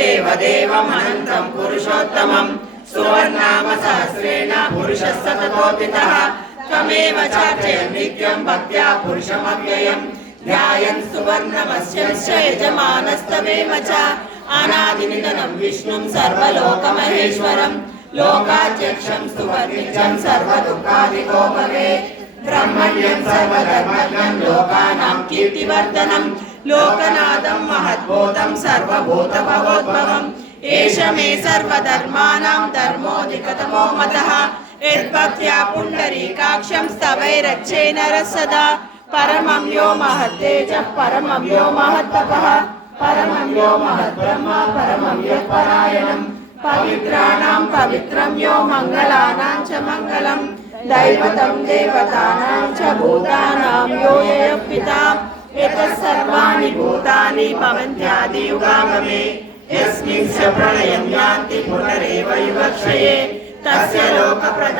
देवदेवमनन्तं पुरुषोत्तमं सुवर्णाम सहस्रेण पुरुषः सततोदितः त्वमेव चार्चयन् नित्यं भक्त्या पुरुषमव्ययम् ध्यायन् सुवर्णमस्यश्च यजमानस्तवेम च अनादिनिधनं विष्णुं सर्वलोकमहेश्वरं लोकाध्यक्षं सुवर्णिजं सर्वदुःखादिको भवेत् ब्रह्मण्यं सर्वधर्मज्ञं लोकानां कीर्तिवर्धनं लोकनाथं महद्भूतं सर्वभूतभवोद्भवम् एष मे सर्वधर्माणां धर्मोऽधिकतमो मतः यद्भक्त्या पुण्डरीकाक्षं स्तवैरच्चेन रसदा परमं यो महत्तेजः परमं यो महत्तपः परमं यो महद्ब्रह्म परमं यत्परायणं पवित्राणां पवित्रं यो मङ्गलानां च मङ्गलं दैवतं देवतानां च भूतानां यो यः पिता एतत् सर्वाणि भूतानि भवन्त्यादियुगागमे यस्मिन् च प्रलयं यान्ति पुनरेव युगक्षये तस्य लोकप्रदा